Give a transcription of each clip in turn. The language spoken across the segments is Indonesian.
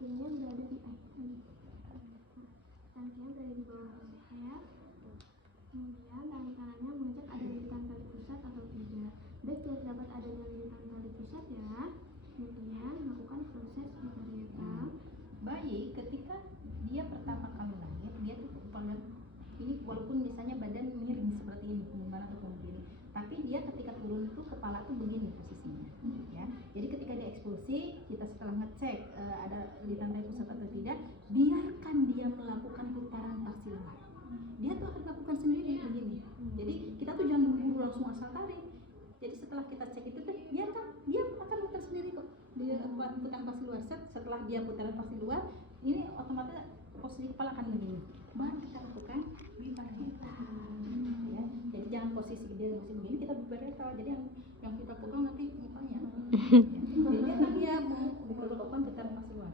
Kakinya berada di atas, kakinya berada di bawah leher. Kemudian tangan kanannya mengecek ada lilitan tali pusat atau tidak. Baik, jika terdapat adanya lilitan tali pusat ya, kemudian melakukan proses epiparieta. Bayi ketika dia pertama kali lahir, dia tuh kepala ini walaupun misalnya badan miring seperti ini, gimana tuh begini, tapi dia ketika turun itu kepala tuh begini posisinya, ya. Jadi ketika dia ekspulsi, kita setelah ngecek ada lilitan tali pusat atau tidak, biarkan dia melakukan putaran taksiluar. Dia tuh akan lakukan sendiri begini. Jadi kita tuh jangan buru-buru langsung asal tarik. Jadi setelah kita cek itu tuh biarkan dia akan putar sendiri kok. Dia putaran pasti luar setelah dia putaran pasti luar, ini otomatis posisi kepala akan begini. Baru kita lakukan biparieta. Ya. Jadi jangan posisi dia masih begini kita biparieta. Jadi yang kita pegang nanti mukanya. Ya. Jadi kan dia mau melakukan putaran pasti luar.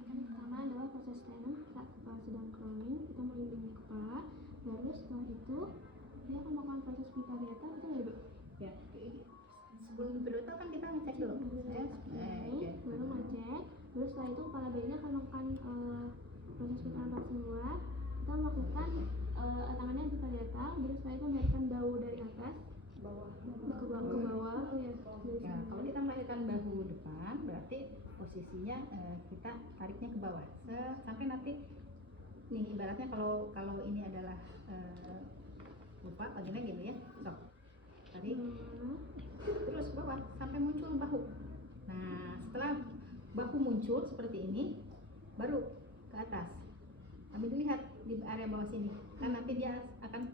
Yang pertama adalah proses sternum, saat kepala sedang crowning, kita melindungi kepala. Baru setelah itu dia akan melakukan proses biparieta, betul ya Dok? Ya. Sebelum biparieta kan kita ngecek dulu. Baru ngecek. Terus setelah itu kepala bayinya akan melakukan proses putaran pasti luar. Kita melakukan tangannya biparieta. Baru setelah itu melahirkan bahu dari atas ke bawah. Oh ya. Ya, kalau kita melahirkan bahu depan, berarti posisinya kita tariknya ke bawah sampai nanti nih ibaratnya kalau ini adalah lupa bagiannya gini ya, sok tarik terus bawah sampai muncul bahu. Nah setelah bahu muncul seperti ini, baru ke atas sambil dilihat di area bawah sini kan nanti dia akan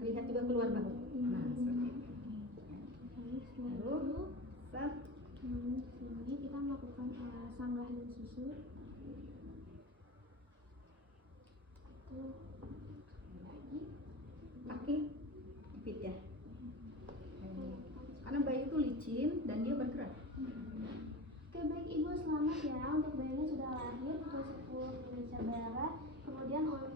terlihat juga keluar bahu. Nah seperti ini. Lalu sini kita melakukan sanggah dan susu. Kaki fit ya, karena bayi itu licin dan dia bergerak. Oke, baik Ibu, selamat ya untuk bayinya sudah lahir pukul 10 Indonesia Barat. Kemudian untuk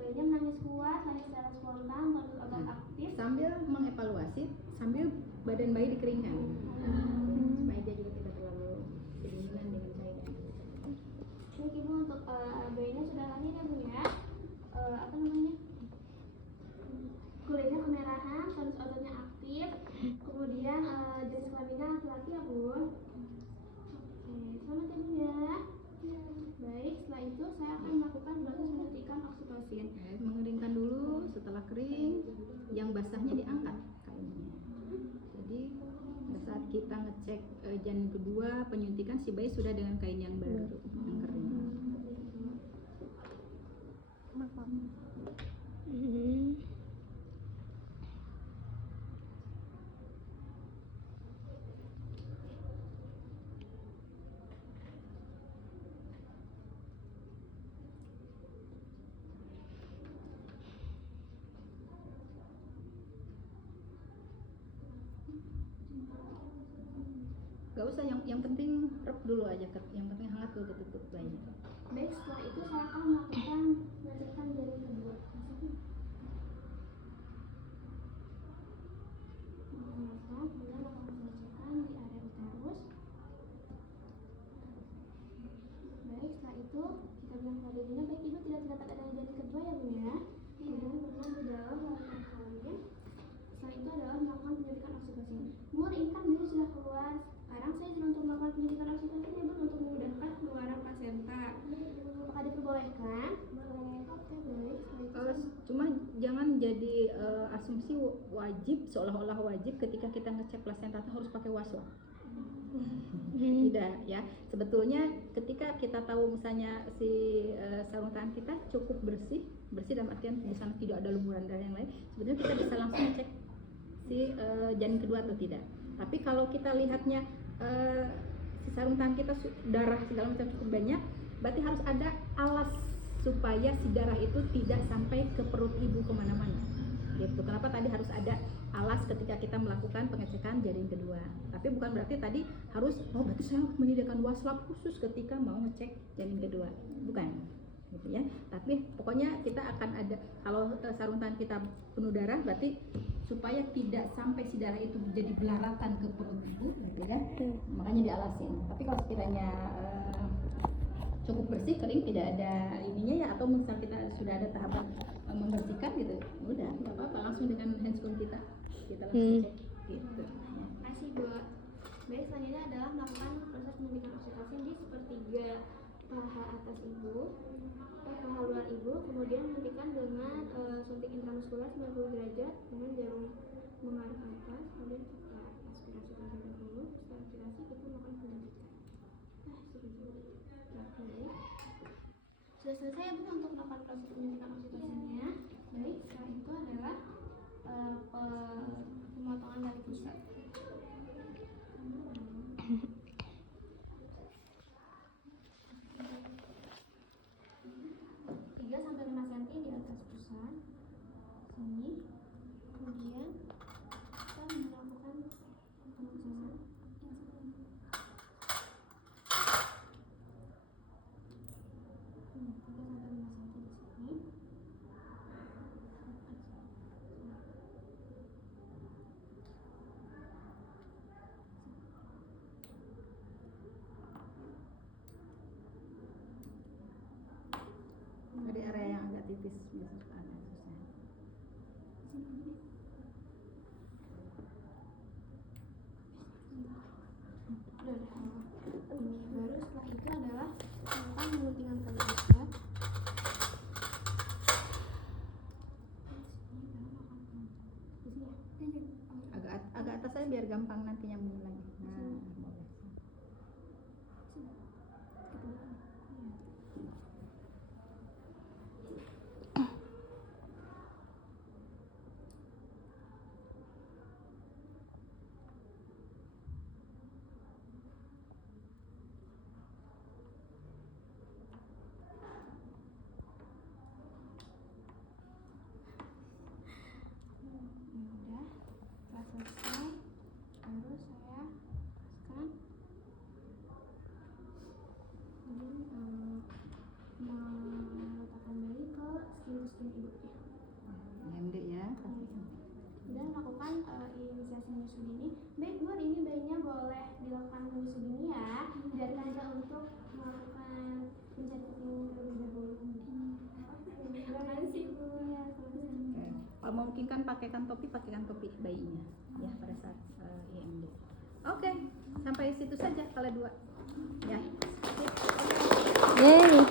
bayinya menangis kuat, lahir secara spontan, terus otot aktif. Sambil mengevaluasi, sambil badan bayi dikeringkan supaya dia juga tidak terlalu kedinginan dengan cairan. Baik Ibu, untuk bayinya sudah lahir ya Bu ya. Apa namanya? Kulitnya kemerahan, terus ototnya aktif. Kemudian jenis kelaminnya laki-laki ya Bu. Oke, selamat ya Bu ya. Baik, setelah itu saya akan melakukan proses menyuntikkan oksitosin. Mengeringkan dulu, setelah kering, yang basahnya diangkat kainnya. Jadi pada saat kita ngecek janin kedua, penyuntikan si bayi sudah dengan kain yang baru, yang kering. Gak usah, yang penting rep dulu aja, yang penting hangat dulu ketutup bayinya. Baik, setelah itu saya akan melakukan pengecekan janin kedua. Kemudian melakukan pengecekan di area uterus. Baik, setelah itu kita bilang kepada ibunya, baik Ibu tidak terdapat adanya janin kedua ya Bu ya. Kemudian berenang di dalam ruangan kalian. Setelah itu adalah melakukan penyuntikan oksitosin. Bu, ringkan bayi sudah keluar. Sekarang saya izin untuk melakukan penyuntikan oksitosin ya Bu, untuk memudahkan keluaran plasenta. Apakah diperbolehkan? Boleh. Oke, baik. Cuma jangan jadi asumsi wajib, seolah-olah wajib ketika kita ngecek plasenta harus pakai waswap. Tidak ya, sebetulnya ketika kita tahu misalnya si sarung tangan kita cukup bersih dalam artian di sana tidak ada lumuran darah yang lain, sebenarnya kita bisa langsung cek si janin kedua atau tidak. Tapi kalau kita lihatnya si sarung tangan kita darah segala macam cukup banyak, berarti harus ada alas supaya si darah itu tidak sampai ke perut ibu kemana-mana. Gitu. Kenapa tadi harus ada alas ketika kita melakukan pengecekan janin kedua? Tapi bukan berarti tadi harus berarti saya menyediakan waslap khusus ketika mau ngecek janin kedua. Bukan. gitu ya. Tapi pokoknya kita akan ada, kalau sarung tangan kita penuh darah berarti supaya tidak sampai si darah itu jadi belaratan ke perut ibu gitu kan, makanya dialasin. Tapi kalau sekiranya cukup bersih, kering, tidak ada ininya ya, atau misal kita sudah ada tahapan membersihkan gitu, udah nggak apa-apa, langsung dengan handscoon kita langsung cek gitu. Masih Bu. Baik, selanjutnya adalah melakukan proses penyuntikan oksitosin di sepertiga paha atas ibu, paha luar ibu, kemudian suntikan dengan suntik intramuskular 90 derajat dengan jarum mengarah ke atas, kemudian kita aspirasi terlebih dahulu. Setelah aspirasi kita melakukan penyuntikan. Oke. Sudah selesai ya Bu untuk melakukan proses penyuntikan oksitosinnya. Baik, setelah itu adalah pemotongan dari pusat. 3-5 cm di atas pusat sini, kemudian kita melakukan pemotongan 3-5 cm di sini. Di area yang agak tipis biasa agak susah. Ini baru setelah itu adalah melakukan penguntingan kali pusat. Agak atas aja biar gampang nanti nyambung lagi. Nah, boleh. Udah, setelah selesai baru saya lepaskan. Kemudian meletakkan bayi ke skin ibu ya. IMD ya. Dan melakukan inisiasi menyusui dini. Baik Bu, ini bayinya boleh dilakukan menyusui dini ya. Biarkan saja untuk melakukan pencetak terlebih dahulu. Terima kasih Bu ya. Kalau memungkinkan pakaikan topi bayinya ya pada saat IMD. Oke, sampai situ saja kalau 2 ya. Yeay.